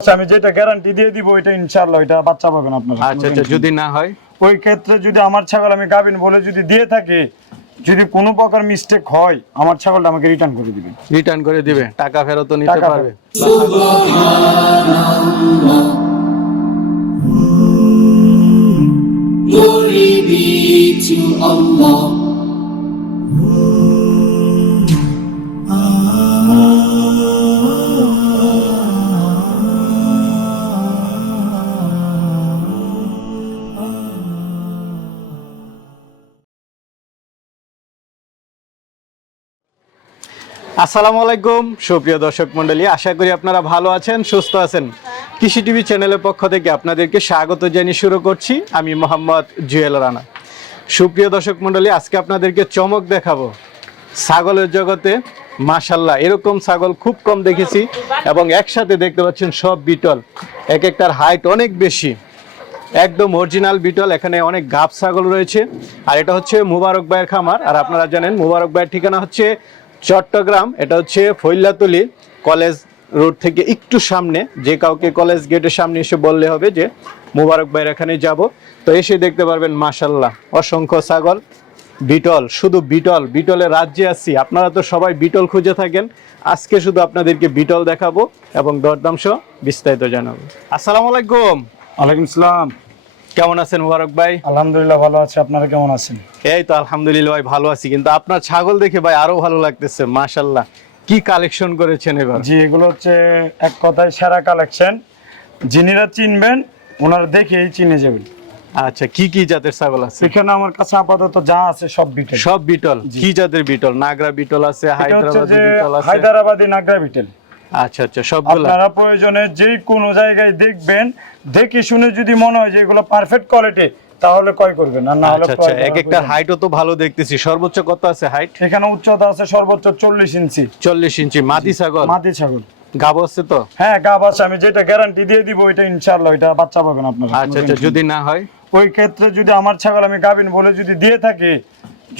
আচ্ছা, আমি যেটা গ্যারান্টি দিয়ে দিব ওইটা ইনশাআল্লাহ ওইটা বাচ্চা পাবেন আপনারা আচ্ছা আচ্ছা যদি না হয়? ওই ক্ষেত্রে যদি আমার ছাগল আমি গাবিন বলে যদি দিয়ে থাকি যদি কোনো প্রকার মিস্টেক হয় আমার ছাগলটা আমাকে রিটার্ন করে দিবেন। রিটার্ন করে দিবে? টাকা ফেরতও নিতে টাকা পারবে? Glory be to Allah. আসসালামু আলাইকুম, সুপ্রিয় দর্শক মণ্ডলী, আশা করি আপনারা ভালো আছেন, সুস্থ আছেন। কৃষি টিভি চ্যানেলের পক্ষ থেকে আপনাদেরকে স্বাগত জানিয়ে শুরু করছি। আমি মোহাম্মদ জুয়েল রানা। সুপ্রিয় দর্শক মণ্ডলী, আজকে আপনাদেরকে চমক দেখাবো। ছাগলের জগতে মাশাল্লাহ এরকম ছাগল খুব কম দেখেছি এবং একসাথে দেখতে পাচ্ছেন সব বিটল। এক একটার হাইট অনেক বেশি। একদম অরিজিনাল বিটল, এখানে অনেক গাব ছাগল রয়েছে। আর এটা হচ্ছে মুবারক ভাইয়ের খামার। আর আপনারা জানেন, মুবারক ভাইয়ের ঠিকানা হচ্ছে চট্টগ্রাম, এটা হচ্ছে ফৈল্লাতলি কলেজ রোড থেকে একটু সামনে। যে কাউকে কলেজ গেটের সামনে এসে বললে হবে যে, মুবারক ভাইয়ের এখানে যাব। তো এসে দেখতে পারবেন মাশাল্লাহ অসংখ্য ছাগল। বিটল, শুধু বিটল, বিটলের রাজ্যে আছি। আপনারা তো সবাই বিটল খুঁজে থাকেন। আজকে শুধু আপনাদেরকে বিটল দেখাবো এবং দরদাম সহ বিস্তারিত জানাব। আসসালামু আলাইকুম। ওয়ালাইকুম আসসালাম কেমন আছেন মুবারক ভাই? আলহামদুলিল্লাহ ভালো আছে। আপনারা কেমন আছেন? এই তো আলহামদুলিল্লাহ ভাই ভালো আছি। কিন্তু আপনার ছাগল দেখে ভাই আরও ভালো লাগতেছে মাশাল্লাহ কি কালেকশন করেছেন এবার? জি এগুলো হচ্ছে এক কথায় সেরা কালেকশন যিনিরা চিনবেন ওনারা দেখেই চিনে যাবেন। আচ্ছা কি কি জাতের ছাগল আছে? এখানে আমার কাছে আপাতত যা আছে সব বিটেল। সব বিটল। কি জাতের বিটল? নাগরা বিটল আছে হায়দ্রাবাদি বিটল আছে। হায়দ্রাবাদি নাগরা বিটেল। আচ্ছা আচ্ছা সবগুলা। আপনারা প্রয়োজনে যে কোনো জায়গায় দেখবেন দেখে শুনে যদি মনে হয় যে এগুলো পারফেক্ট কোয়ালিটি তাহলে ক্রয় করবেন আর না হলে আচ্ছা এক একটা হাইটও তো ভালো দেখতেছি। সর্বোচ্চ কত আছে হাইট এখানে উচ্চতা আছে সর্বোচ্চ চল্লিশ ইঞ্চি। চল্লিশ ইঞ্চি মাদি ছাগল? মাদি ছাগল। গাব আছে তো? হ্যাঁ গাব আছে আমি যেটা গ্যারান্টি দিয়ে দিব ইনশাআল্লাহ ওইটা বাচ্চা পাবেন আপনারা। আচ্ছা আচ্ছা যদি না হয়? ওই ক্ষেত্রে যদি আমার ছাগল আমি গাবিন বলে যদি দিয়ে থাকি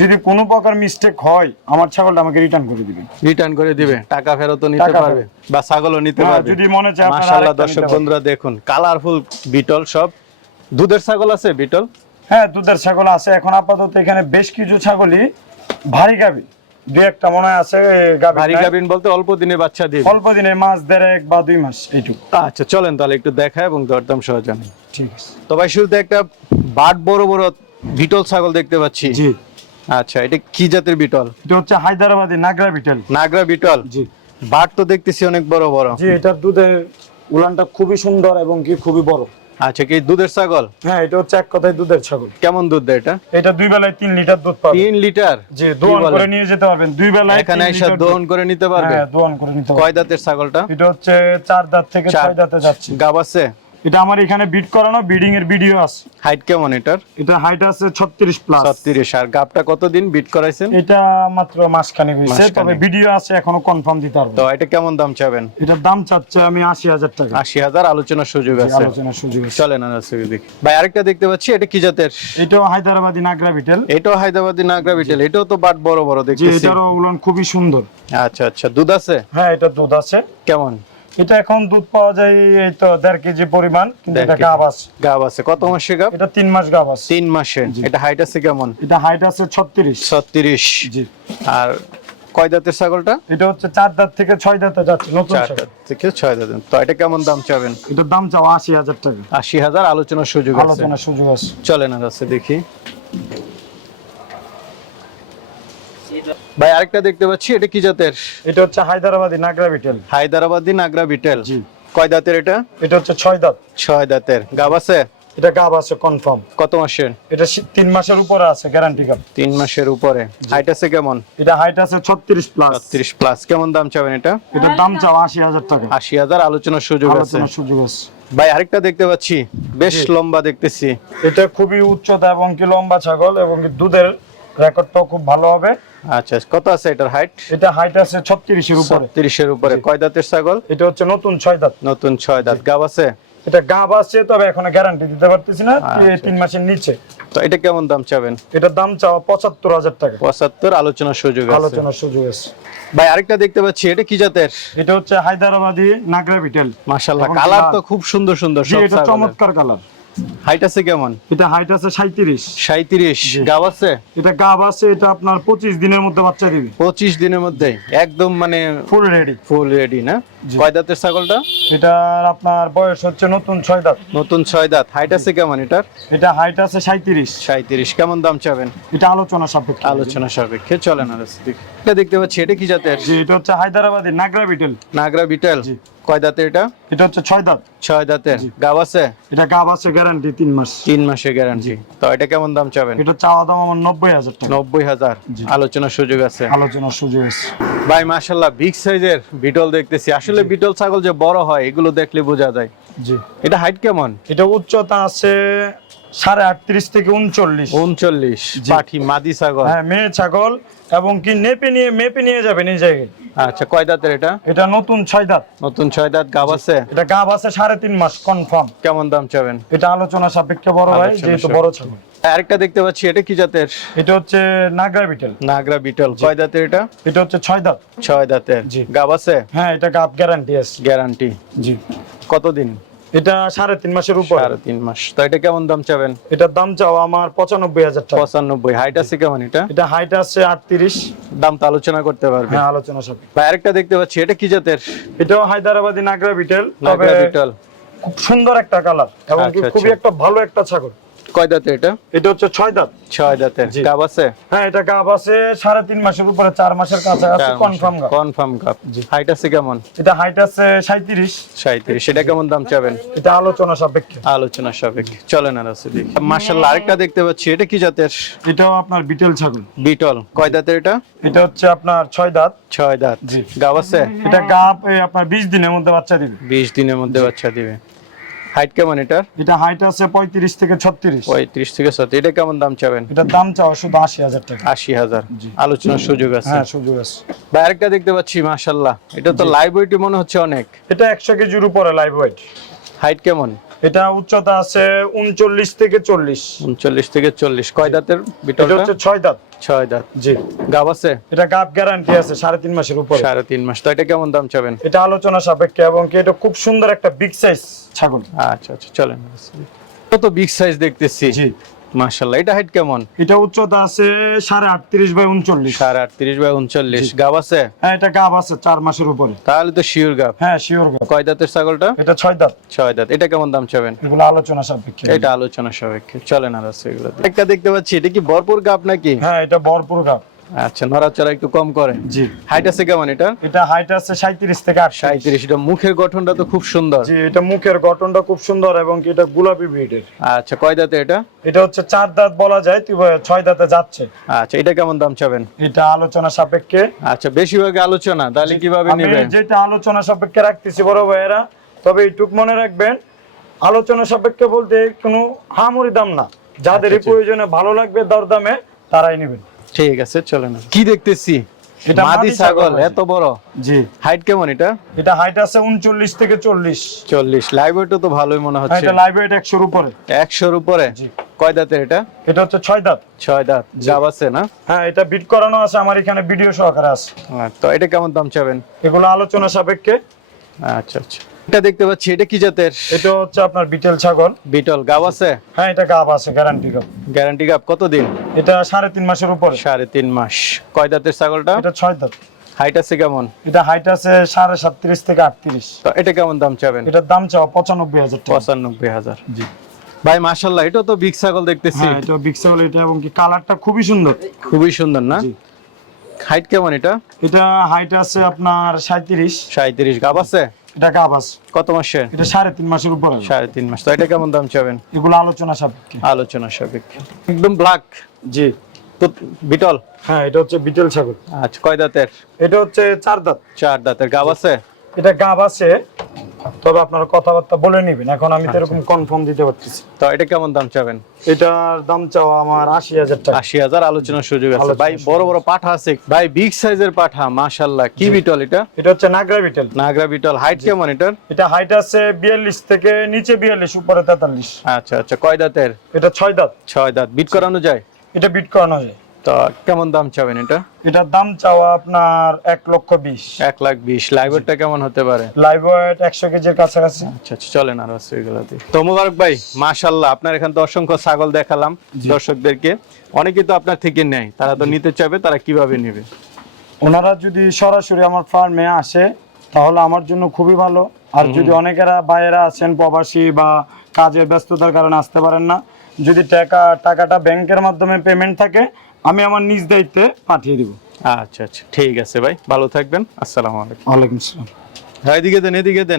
যদি কোনো প্রকার মিস্টেক হয় আমার ছাগলটা আমাকে রিটার্ন করে দিবেন। রিটার্ন করে দিবে। টাকা ফেরতও নিতে পারবে বা ছাগলও নিতে পারবে। যদি মনে চায় মাশাআল্লাহ দর্শক বন্ধুরা দেখুন কালারফুল বিটল সব। দুধের ছাগল আছে বিটল? হ্যাঁ দুধের ছাগল আছে। এখন আপাতত এখানে বেশ কিছু ছাগলই ভারী গাবি। দুই একটা মনে হয় আছে গাবি ভারী গাবিন বলতে অল্প দিনে বাচ্চা দিবে। অল্প দিনে মাস দেড়েক বা দুই মাস এইটুকু। আচ্ছা চলেন তাহলে একটু দেখা এবং দরদাম সহ জানি। ঠিক আছে। তো ভাই শুরুতে একটা বাট বড় বড় বিটল ছাগল দেখতে পাচ্ছি। জি। আচ্ছা এটা কি জাতের বিটল? এটা হচ্ছে হায়দ্রাবাদি নাগরা বিটেল। নাগরা বিটল? জি। বাট তো দেখতেছি অনেক বড় বড়। জি এটার দুধের উলানটা খুবই সুন্দর এবং কি খুবই বড়। আচ্ছা কি দুধের ছাগল? হ্যাঁ এটা হচ্ছে এক কথায় দুধের ছাগল। কেমন দুধ দেয় এটা? এটা দুই বেলায় তিন লিটার দুধ পাবে। তিন লিটার? জি দোয়ান? করে নিয়ে যেতে পারবেন। দুই বেলায় এখানে এসে। দহন করে নিতে পারবে? হ্যাঁ দোয়ান করে নিতে পারবেন। কয় দাঁতের ছাগলটা? এটা হচ্ছে চার দাঁত থেকে। ছয় দাঁতে যাচ্ছে। গাব আছে? এটা আমার এখানে বিট করানো বিডিং এর ভিডিও আছে। হাইট কেমন এটার? এটা হাইট আছে ছত্রিশ প্লাস ছত্রিশ আর গাবটা কতদিন বিট করাইছেন? এটা মাত্র মাসখানেক মাসখানেক। তবে ভিডিও আছে এখনও কনফার্ম দিতে পারব। তো এটা কেমন দাম চাবেন? এটার দাম চাচ্ছে আমি আশি হাজার টাকা। আশি হাজার আলোচনার সুযোগ আছে। আলোচনার সুযোগ আছে। চলেন আর আছে দেখি। ভাই আরেকটা দেখতে পাচ্ছি এটা কি জাতের? এটাও হায়দ্রাবাদি নাগরা বিটেল এটাও হায়দ্রাবাদি নাগরা বিটেল এটাও তো বাট বড় বড় দেখতেছি। এটারও উলন খুবই সুন্দর। আচ্ছা আচ্ছা দুধ আছে? হ্যাঁ এটা দুধ আছে। কেমন? এটা এখন দুধ পাওয়া যায় এই তো দেড় কেজি পরিমাণ কিন্তু এটা। গাব আছে। গাব আছে। কত মাসে গাব? এটা তিন মাস গাব আছে। তিন মাসে এটা হাইট আছে কেমন? এটা হাইট আছে ছত্রিশ। ছত্রিশ। জি। আর কয় দাঁতের ছাগলটা? এটা হচ্ছে চার দাঁত থেকে ছয় দাঁতে যাচ্ছে নতুন চার। দাঁত থেকে ছয় দাঁত। তো এটা কেমন দাম চাবেন? এটার দাম চাও আশি হাজার টাকা। আশি হাজার আলোচনার সুযোগ আছে। আলোচনার সুযোগ আছে। চলেন আর আছে দেখি। ভাই আরেকটা দেখতে পাচ্ছি এটা কি জাতের? এটা হচ্ছে হায়দ্রাবাদি নাগরা বিটেল। হায়দ্রাবাদি নাগরা বিটেল। জি। কয় দাঁতের এটা? এটা হচ্ছে ছয় দাঁত। ছয় দাঁতের। গাব আছে? এটা গাব আছে কনফার্ম কত মাসের? এটা তিন মাসের উপরে আছে গ্যারান্টি কার্ড তিন মাসের উপরে। হাইট আছে কেমন? এটা হাইট আছে ছত্রিশ প্লাস ছত্রিশ প্লাস কেমন দাম চাবেন এটা? এটার দাম চাও আশি হাজার টাকা। আশি হাজার আলোচনার সুযোগ আছে। আলোচনার সুযোগ আছে। ভাই আরেকটা দেখতে পাচ্ছি। বেশ লম্বা দেখতেছি। এটা খুবই উচ্চতা এবং কি লম্বা ছাগল এবং দুধের রেকর্ডটাও খুব ভালো হবে। আচ্ছা কত আছে এটার হাইট এটা হাইট আছে ছত্রিশের উপরে। তিরিশের উপরে। কয় দাঁতের ছাগল? এটা হচ্ছে নতুন দাঁত। নতুন দাঁত। গাব আছে? এটা গাব আছে তবে এখনও গ্যারান্টি দিতে পারতেছি না। আচ্ছা। তিন মাসের নিচে। তো এটা কেমন দাম চাবেন? এটার দাম চাওয়া পঁচাত্তর হাজার টাকা। পঁচাত্তর আলোচনার সুযোগ আছে। আলোচনার সুযোগ আছে। ভাই আরেকটা দেখতে পাচ্ছি এটা কি জাতের? এটা হচ্ছে হায়দ্রাবাদি নাগরা বিটেল। মাশাল্লাহ এখন কালার তো খুব সুন্দর সুন্দর সব এটা চমৎকার কালার। হাইট আছে কেমন? এটা হাইট আছে সাঁত্রিশ সাঁত্রিশ গাব আছে? এটা গাব আছে এটা আপনার পঁচিশ দিনের মধ্যে বাচ্চা দিবে। পঁচিশ দিনের মধ্যে। একদম মানে ফুল রেডি ফুল রেডি না। কয় দাঁতের ছাগলটা? এটার আপনার বয়স হচ্ছে নতুন ছয় দাঁত। নতুন ছয় দাঁত। হাইট আছে কেমন এটার? এটা হাইট আছে সাঁত্রিশ সাঁত্রিশ কেমন দাম চাবেন? এটা আলোচনা সাপেক্ষে। আলোচনা সাপেক্ষে। চলে না রাস্তা এটা দেখতে পাচ্ছি এটা কি জাতের? এটা হচ্ছে হায়দ্রাবাদি নাগরা বিটেল। নাগরা বিটেল। কয় দাঁতের এটা? এটা হচ্ছে ছয় দাঁত। ছয় দাঁতের। গাব আছে? এটা গাব আছে গ্যারান্টি তিন মাস। তিন মাসের গ্যারান্টি তো এটা কেমন দাম চাবেন? এটা চাওয়া দাম আমার নব্বই হাজার নব্বই হাজার। আলোচনার সুযোগ আছে। আলোচনার সুযোগ আছে। ভাই মাশাল্লাহ বিগ সাইজের বিটল দেখতেছি। আসলে বিটল ছাগল যে বড় হয় এগুলো দেখলে বোঝা যায়। জি। এটা হাইট কেমন? এটা উচ্চতা আছে সাড়ে আটত্রিশ থেকে উনচল্লিশ। উনচল্লিশ। পাঠি মাদি ছাগল। হ্যাঁ মেয়ে ছাগল এবং কি নেপে নিয়ে মেপে নিয়ে যাবেন এই জায়গায়। আচ্ছা কয় দাঁতের এটা? এটা নতুন ছয় দাঁত। নতুন ছয় দাঁত গাব আছে? এটা গাব আছে সাড়ে তিন মাস কনফার্ম। কেমন দাম চাবেন? এটা আলোচনা সাপেক্ষে বড় ভাই আলোচনা যেহেতু বড় ছাগল। আরেকটা দেখতে পাচ্ছি এটা কি জাতের? এটা হচ্ছে নাগরা বিটেল। নাগরা বিটল। কয় দাঁতের এটা? এটা হচ্ছে ছয় দাঁত। ছয় দাঁতের। জি। গাব আছে? হ্যাঁ এটা গাব গ্যারান্টি আছে। গ্যারান্টি জি। কতদিন? এটা সাড়ে তিন মাসের উপর। সাড়ে তিন মাস। তো এটা কেমন দাম চাবেন? এটার দাম চাও আমার পঁচানব্বই হাজার টাকা। পঁচানব্বই। হাইট আছে কেমন এটা? এটা হাইট আছে আটত্রিশ। দাম তো আলোচনা করতে পারবে। হ্যাঁ আলোচনা সব। ভাই আরেকটা দেখতে পাচ্ছি এটা কি জাতের? এটাও হায়দ্রাবাদি নাগরা বিটেল নাগরা বিটেল। খুব সুন্দর একটা কালার এবং আচ্ছা, খুবই আচ্ছা। একটা ভালো একটা ছাগল। কয় দাঁতের এটা? এটা হচ্ছে ছয় দাঁত। ছয়। গাব আছে? হ্যাঁ এটা গাব আছে সাড়ে তিন মাসের উপরে চার মাসের কাছাকাছি কনফার্ম গাব। কনফার্ম গাব। হাইট আছে কেমন? এটা হাইট আছে সাঁত্রিশ সাঁত্রিশ সেটা কেমন দাম চাবেন? এটা আলোচনা সাপেক্ষে। আলোচনা সাপেক্ষে। চলেন আর আছে দেখি। মাশাল্লাহ আরেকটা দেখতে পাচ্ছি। এটা কি জাতের? এটাও আপনার বিটেল ছাগল। বিটল। কয় দাঁতের এটা? এটা হচ্ছে আপনার ছয় দাঁত। ছয় দাঁত। জি। গাব আছে? এটা গাব আপনার বিশ দিনের মধ্যে বাচ্চা দিবে। বিশ দিনের মধ্যে বাচ্চা দিবে। হাইট কেমন এটার? এটা হাইট আছে পঁয়ত্রিশ থেকে ছত্রিশ। পঁয়ত্রিশ থেকে 36 এটা কেমন দাম চাবেন? এটার দাম চাও শুধু আশি হাজার টাকা। আশি হাজার। জি। আলোচনার সুযোগ আছে। হ্যাঁ সুযোগ আছে। ভাই আরেকটা দেখতে পাচ্ছি মাশাআল্লাহ এটা তো লাইভ ওয়েট মনে হচ্ছে অনেক। এটা একশো কেজির উপরে লাইভ ওয়েট হাইট কেমন? এটা উচ্চতা আছে উনচল্লিশ থেকে চল্লিশ। উনচল্লিশ থেকে চল্লিশ। কয় দাঁতের এটা হচ্ছে ছয় দাঁত। ছয় দাঁত। জি। গাব আছে? এটা গাব গ্যারান্টি আছে সাড়ে তিন মাসের উপরে। সাড়ে তিন মাস। তো এটা কেমন দাম চাবেন? এটা আলোচনা সাপেক্ষে এবং কি এটা খুব সুন্দর একটা বিগ সাইজ ছাগল। আচ্ছা আচ্ছা চলেন। কত বিগ সাইজ দেখতেছি? জি। মাশাল্লাহ এটা হাইট কেমন? এটা উচ্চতা আছে সাড়ে আটত্রিশ বাই উনচল্লিশ। সাড়ে আটত্রিশ বাই উনচল্লিশ। গাব আছে? হ্যাঁ এটা গাব আছে চার মাসের উপরে। তাহলে তো শিওর গাব। হ্যাঁ শিওর গাব। কয় দাঁতের ছাগলটা? এটা ছয় দাঁত। ছয় দাঁত। এটা কেমন দাম চাবেন? এগুলো আলোচনা সাপেক্ষে। এটা আলোচনা সাপেক্ষে। চলেন আর আছে এগুলো একটা দেখতে পাচ্ছি এটা কি ভরপুর গাব নাকি? হ্যাঁ এটা ভরপুর গাব। আচ্ছা নড়াচড়া একটু কম করে জি। হাইট আছে কেমন এটা? এটা হাইট আছে সাঁত্রিশ থেকে আটত্রিশ। সাঁত্রিশ এটা মুখের গঠনটা তো খুব সুন্দর। জি এটা মুখের গঠনটা খুব সুন্দর এবং এটা গোলাপি ব্রিডের আচ্ছা কয় দাঁতে এটা? এটা হচ্ছে চার দাঁত বলা যায় তুই ছয় দাঁতে যাচ্ছে। আচ্ছা এটা কেমন দাম চাবেন? এটা আলোচনা সাপেক্ষে। আচ্ছা বেশিরভাগ আলোচনা তাহলে কীভাবে নেবেন? যেটা আলোচনা সাপেক্ষে রাখতেছি বড় ভাইয়েরা তবে এইটুক মনে রাখবেন আলোচনা সাপেক্ষে বলতে কোনো হামুরি দাম না। যাদের আচ্ছা, প্রয়োজনে ভালো লাগবে দরদামে তারাই নেবেন। ঠিক আছে চলেন কি দেখতেছি? এটা মাদি ছাগল এত বড়। জি। হাইট কেমন এটা? এটা হাইট আছে উনচল্লিশ থেকে চল্লিশ। চল্লিশ। লাইভ তো ভালোই মনে হচ্ছে। এটা লাইভ ওয়েট একশোর উপরে। একশোর উপরে? জি। কয় দাঁতের এটা? এটা হচ্ছে ছয় দাঁত। ছয় দাঁত। জাব আছে না? হ্যাঁ এটা বিট করানো আছে আমার এখানে ভিডিও সহকারে আছে। আহ, তো এটা কেমন দাম চাবেন? এগুলো আলোচনা সাপেক্ষে। আচ্ছা আচ্ছা। এটা দেখতে পাচ্ছি এটা কি জাতের? এটা হচ্ছে আপনার বিটেল ছাগল। বিটল গাব আছে? হ্যাঁ এটা গাব আছে গ্যারান্টি গাব। গ্যারান্টি গাব কতদিন এটা সাড়ে তিন মাসের উপরে। সাড়ে তিন মাস। কয় দাঁতের ছাগলটা? এটা ছয় দাঁত। হাইট আছে কেমন? এটা হাইট আছে সাড়ে সাতত্রিশ থেকে আটত্রিশ। তো এটা কেমন দাম চাবেন? এটার দাম চাওয়া পঁচানব্বই হাজার টাকা। পঁচানব্বই হাজার। জি। ভাই মাশাল্লাহ এটা তো বিগ ছাগল দেখতেছি। হ্যাঁ এটা বিগ ছাগল এটা এবং কি কালারটা খুবই সুন্দর। খুবই সুন্দর না। হাইট কেমন এটা? এটা হাইট আছে আপনার সাঁত্রিশ সাঁত্রিশ গাব আছে? এটা গাব কত মাসের? এটা সাড়ে তিন মাসের উপরে। সাড়ে তিন মাস। তো এটা কেমন দাম চাবেন? এগুলো আলোচনা সাপেক্ষে। আলোচনা সাপেক্ষে। একদম ব্ল্যাক জি। বিটল? হ্যাঁ এটা হচ্ছে বিটল ছাগল। আচ্ছা কয় দাঁতের? এটা হচ্ছে চার দাঁত। চার দাঁতের গাব আছে? এটা গাব আছে তবে আপনারা কথাবার্তা বলে নেবেন। এখন আমি তো এরকম কনফার্ম দিতে পারতেছি। তো এটা কেমন দাম চাবেন? এটার দাম চাওয়া আমার আশি হাজার টাকা। আশি হাজার আলোচনার সুযোগ আছে। ভাই বড় বড় পাঠা আছে। ভাই বিগ সাইজের পাঠা মাশাল্লাহ কি বিটল এটা? এটা হচ্ছে নাগরা বিটল। নাগরা বিটল। হাইট কেমন এটার? এটা হাইট আছে বিয়াল্লিশ থেকে নিচে বিয়াল্লিশ উপরে তেতাল্লিশ। আচ্ছা আচ্ছা। কয় দাঁতের? এটা ছয় দাঁত। ছয় দাঁত। বিট করানো যায়? এটা বিট করানো যায়। তো কেমন দাম চাবেন এটা? এটার দাম চাওয়া আপনার এক লক্ষ বিশ। এক লাখ বিশ। লাইভেরটা কেমন হতে পারে? লাইভ ওয়েট একশো কেজির কাছাকাছি। আচ্ছা আচ্ছা চলেন আর আছে এগুলাতে তো মুবারক ভাই মাশাল্লাহ আপনার এখান তো অসংখ্য ছাগল দেখালাম দর্শকদেরকে। অনেকে তো আপনার থেকে নেয় তারা তো নিতে চাইবে তারা কীভাবে নেবে? ওনারা যদি সরাসরি আমার ফার্মে আসে তাহলে আমার জন্য খুবই ভালো। আর যদি অনেকেরা বাইরে আছেন প্রবাসী বা কাজের ব্যস্ততার কারণে আসতে পারেন না। যদি টাকা টাকাটা ব্যাংকের মাধ্যমে পেমেন্ট থাকে আমি আমার নিজ দায়িত্বে পাঠিয়ে দিব। আচ্ছা আচ্ছা। ঠিক আছে ভাই ভালো থাকবেন। আসসালামু আলাইকুম। ওয়ালাইকুম আসসালাম। হ্যাঁ এদিকে দেন এদিকে দেন।